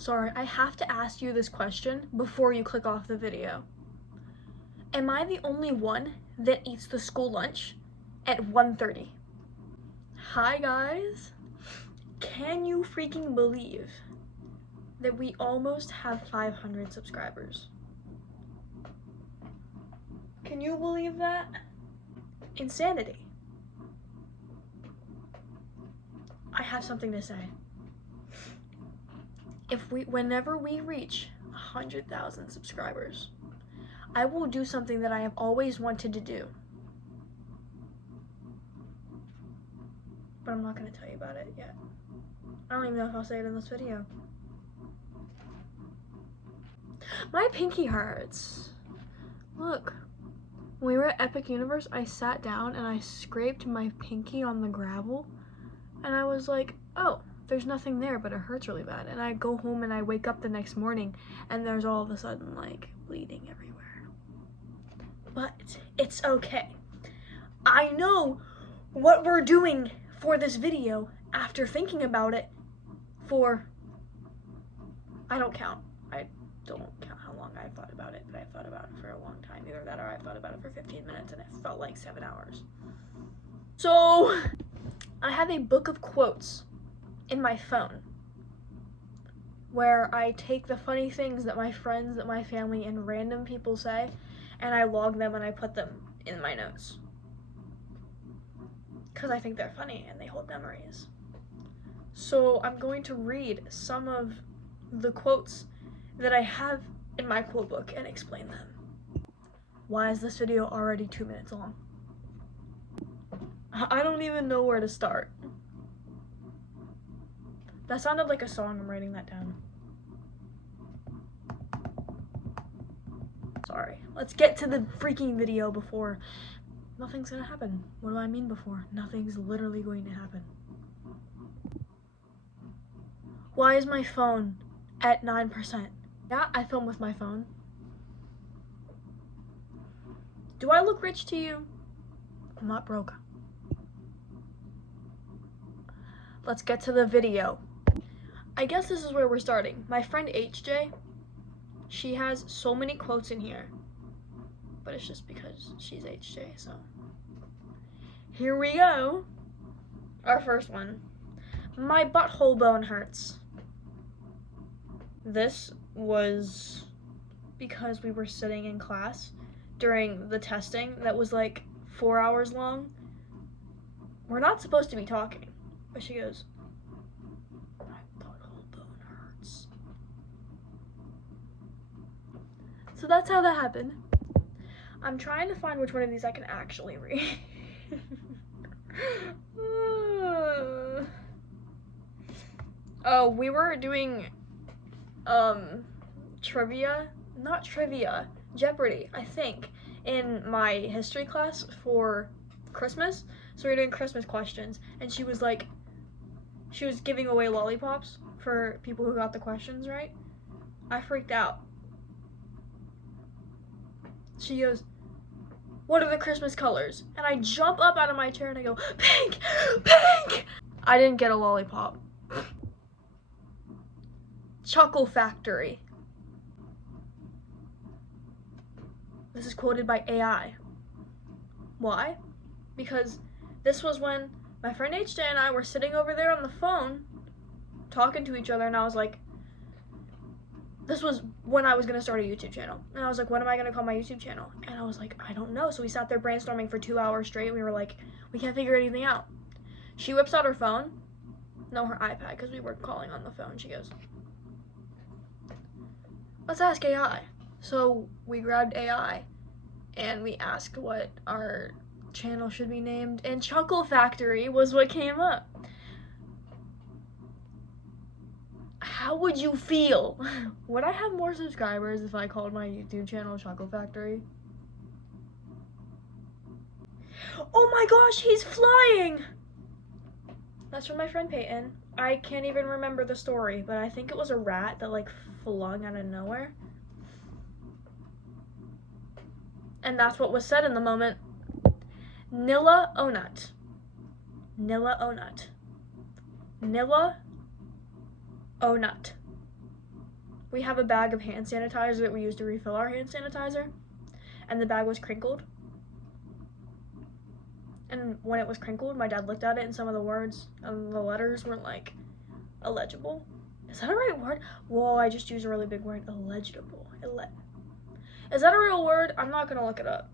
Sorry, I have to ask you this question before you click off the video. Am I the only one that eats the school lunch at 1:30? Hi guys. Can you freaking believe that we almost have 500 subscribers? Can you believe that? Insanity. I have something to say. Whenever we reach 100,000 subscribers, I will do something that I have always wanted to do. But I'm not gonna tell you about it yet. I don't even know if I'll say it in this video. My pinky hurts. Look, when we were at Epic Universe, I sat down and I scraped my pinky on the gravel, and I was like, oh, there's nothing there, but it hurts really bad. And I go home and I wake up the next morning and there's all of a sudden like bleeding everywhere. But it's okay. I know what we're doing for this video after thinking about it for, I don't count how long I thought about it, but I thought about it for a long time. Either that or I thought about it for 15 minutes and it felt like 7 hours. So I have a book of quotes in my phone where I take the funny things that my friends, that my family, and random people say, and I log them and I put them in my notes. Because I think they're funny and they hold memories. So I'm going to read some of the quotes that I have in my quote book and explain them. Why is this video already 2 minutes long? I don't even know where to start. That sounded like a song. I'm writing that down. Sorry. Let's get to the freaking video before nothing's gonna happen. What do I mean before? Nothing's literally going to happen. Why is my phone at 9%? Yeah, I film with my phone. Do I look rich to you? I'm not broke. Let's get to the video. I guess this is where we're starting. My friend HJ, she has so many quotes in here, but it's just because she's HJ, so. Here we go. Our first one. My butthole bone hurts. This was because we were sitting in class during the testing that was like 4 hours long. We're not supposed to be talking, but she goes, my butthole bone hurts. So that's how that happened. I'm trying to find which one of these I can actually read. Oh, we were doing Jeopardy, I think, in my history class for Christmas. So we were doing Christmas questions, and she was giving away lollipops for people who got the questions right. I freaked out. She goes, what are the Christmas colors? And I jump up out of my chair and I go, pink, pink! I didn't get a lollipop. Chuckle Factory. This is quoted by AI. Why? Because this was when my friend HJ and I were sitting over there on the phone talking to each other, and I was like, this was when I was gonna start a YouTube channel. And I was like, what am I gonna call my YouTube channel? And I was like, I don't know. So we sat there brainstorming for 2 hours straight, and we were like, we can't figure anything out. She whips out her phone. No, her iPad, because we were calling on the phone. She goes, let's ask AI. So we grabbed AI and we asked what our channel should be named, and Chuckle Factory was what came up. How would you feel? Would I have more subscribers if I called my YouTube channel Chuckle Factory? Oh my gosh, he's flying! That's from my friend Peyton. I can't even remember the story, but I think it was a rat that like flung out of nowhere. And that's what was said in the moment. Nilla Onut. Nilla Onut. Nilla Onut. we have a bag of hand sanitizer that we use to refill our hand sanitizer, and the bag was crinkled. And when it was crinkled, my dad looked at it and some of the words and the letters weren't like illegible. Is that a right word? Whoa, I just used a really big word. Illegible. Is that a real word? I'm not gonna look it up.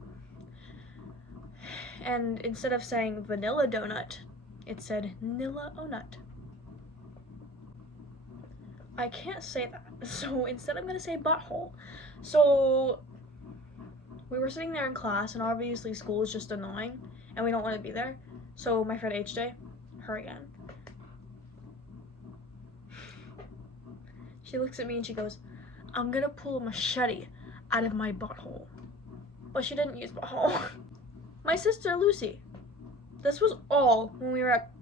And instead of saying vanilla donut, it said Nilla Onut. I can't say that, so instead I'm gonna say butthole. So we were sitting there in class, and obviously school is just annoying, and we don't want to be there. So my friend HJ, her again, she looks at me and she goes, I'm gonna pull a machete out of my butthole. But she didn't use butthole. My sister Lucy, this was all when we were at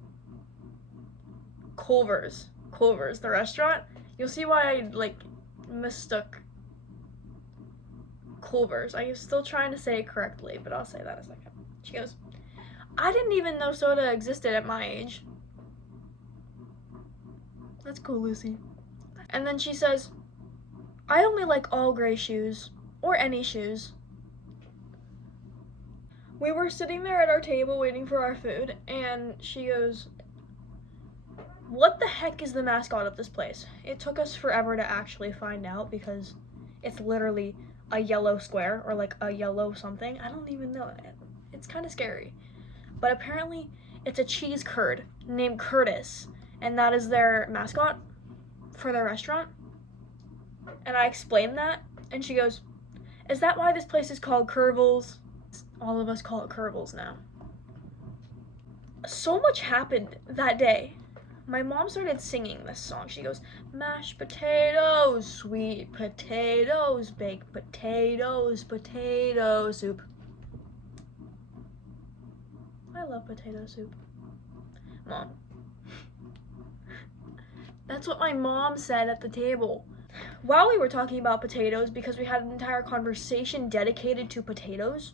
Culver's, the restaurant. You'll see why I like mistook Culver's. I'm still trying to say it correctly, but I'll say that in a second. She goes, I didn't even know soda existed at my age. That's cool, Lucy. And then she says, I only like all gray shoes, or any shoes. We were sitting there at our table waiting for our food, and she goes, what the heck is the mascot of this place? It took us forever to actually find out because it's literally a yellow square or like a yellow something. I don't even know. It's kind of scary. But apparently it's a cheese curd named Curtis, and that is their mascot for their restaurant. And I explained that, and she goes, is that why this place is called Curvels? All of us call it Curvels now. So much happened that day. My mom started singing this song. She goes, mashed potatoes, sweet potatoes, baked potatoes, potato soup. I love potato soup. Mom. That's what my mom said at the table. While we were talking about potatoes, because we had an entire conversation dedicated to potatoes,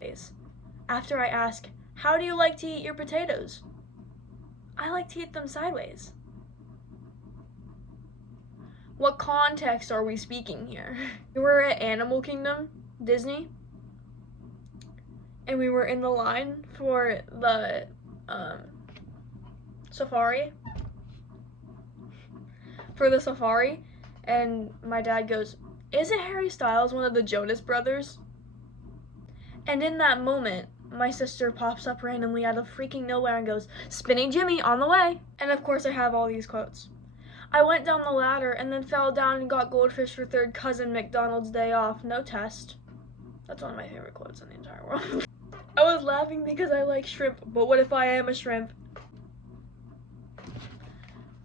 after I ask, how do you like to eat your potatoes? I like to eat them sideways. What context are we speaking here? We were at Animal Kingdom, Disney, and we were in the line for the safari. And my dad goes, isn't Harry Styles one of the Jonas Brothers? And in that moment, my sister pops up randomly out of freaking nowhere and goes, Spinning Jimmy on the way. And of course I have all these quotes. I went down the ladder and then fell down and got goldfish for third cousin McDonald's day off. No test. That's one of my favorite quotes in the entire world. I was laughing because I like shrimp, but what if I am a shrimp?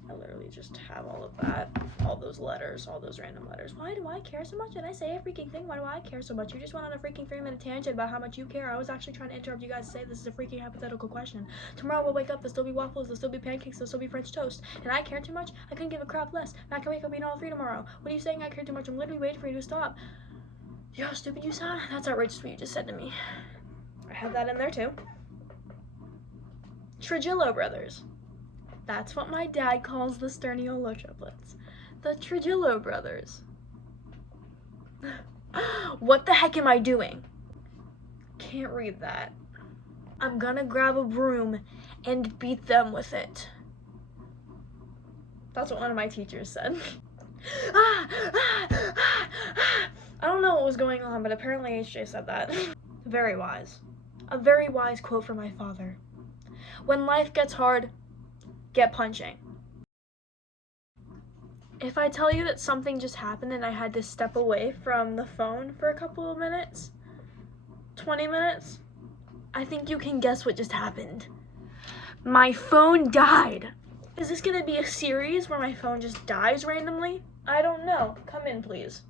I literally just have all of that, all those letters, all those random letters. Why do I care so much? Did I say a freaking thing? Why do I care so much? You just went on a freaking 3-minute tangent about how much you care. I was actually trying to interrupt you guys to say this is a freaking hypothetical question. Tomorrow we'll wake up, there'll still be waffles, there'll still be pancakes, there'll still be French toast. And I care too much? I couldn't give a crap less. And I can wake up eating all 3 tomorrow. What are you saying I care too much? I'm literally waiting for you to stop. You know how stupid you sound? That's outrageous what you just said to me. I have that in there too. Trujillo brothers. That's what my dad calls the Sterniolo triplets. The Trujillo brothers. What the heck am I doing? Can't read that. I'm gonna grab a broom and beat them with it. That's what one of my teachers said. I don't know what was going on, but apparently HJ said that. Very wise. A very wise quote from my father. When life gets hard, get punching. If I tell you that something just happened and I had to step away from the phone for a couple of minutes, 20 minutes, I think you can guess what just happened. My phone died. Is this gonna be a series where my phone just dies randomly? I don't know. Come in, please.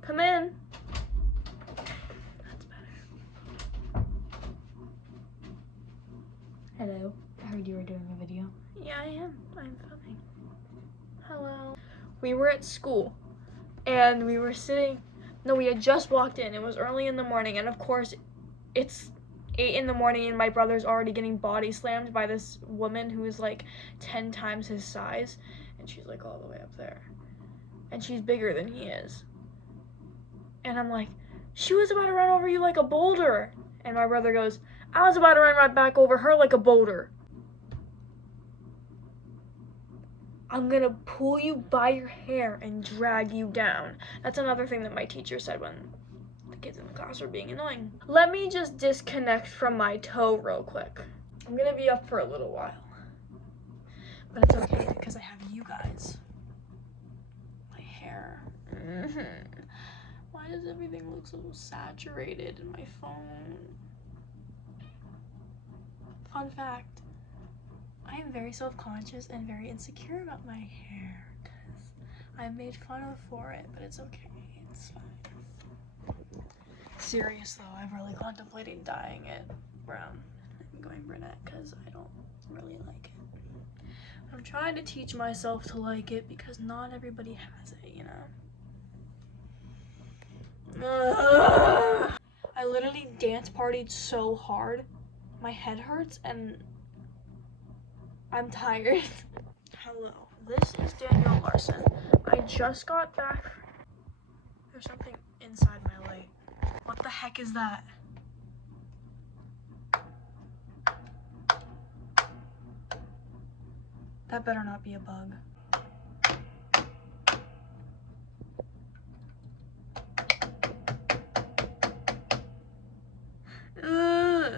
Come in. That's better. Hello. I heard you were doing a video. Yeah, I am. I'm filming. Hello. We were at school, and we were sitting. No, we had just walked in. It was early in the morning, and of course, it's 8 in the morning, and my brother's already getting body slammed by this woman who is like 10 times his size. and she's like all the way up there. And she's bigger than he is. And I'm like, she was about to run over you like a boulder. And my brother goes, I was about to run right back over her like a boulder. I'm gonna pull you by your hair and drag you down. That's another thing that my teacher said when the kids in the class were being annoying. Let me just disconnect from my toe real quick. I'm gonna be up for a little while. But it's okay because I have you guys. My hair. Why does everything look so saturated in my phone? Fun fact, I am very self-conscious and very insecure about my hair because I'm made fun of for it, but it's okay, it's fine. Serious though, I've really contemplated dyeing it brown and going brunette because I don't really like it. I'm trying to teach myself to like it because not everybody has it, you know? I literally dance partied so hard, my head hurts and I'm tired. Hello, this is Danielle Larson. I just got back. There's something inside my light. What the heck is that? That better not be a bug. Ugh.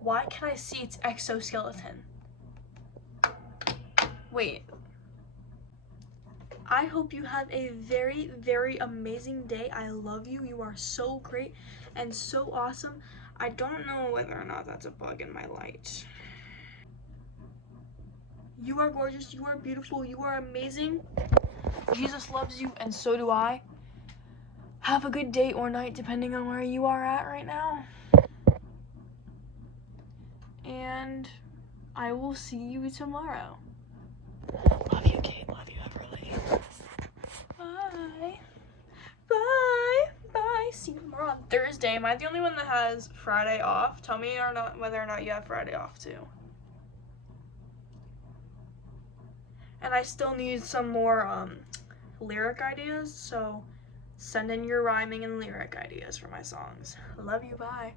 Why can I see its exoskeleton? Wait. I hope you have a very, very amazing day. I love you. You are so great and so awesome. I don't know whether or not that's a bug in my light. You are gorgeous. You are beautiful. You are amazing. Jesus loves you and so do I. Have a good day or night depending on where you are at right now. And I will see you tomorrow. Love you, Kate. Love you, Everly. Bye. Bye. Bye. See you tomorrow on Thursday. Am I the only one that has Friday off? Tell me or not whether or not you have Friday off too. And I still need some more lyric ideas, so send in your rhyming and lyric ideas for my songs. Love you. Bye.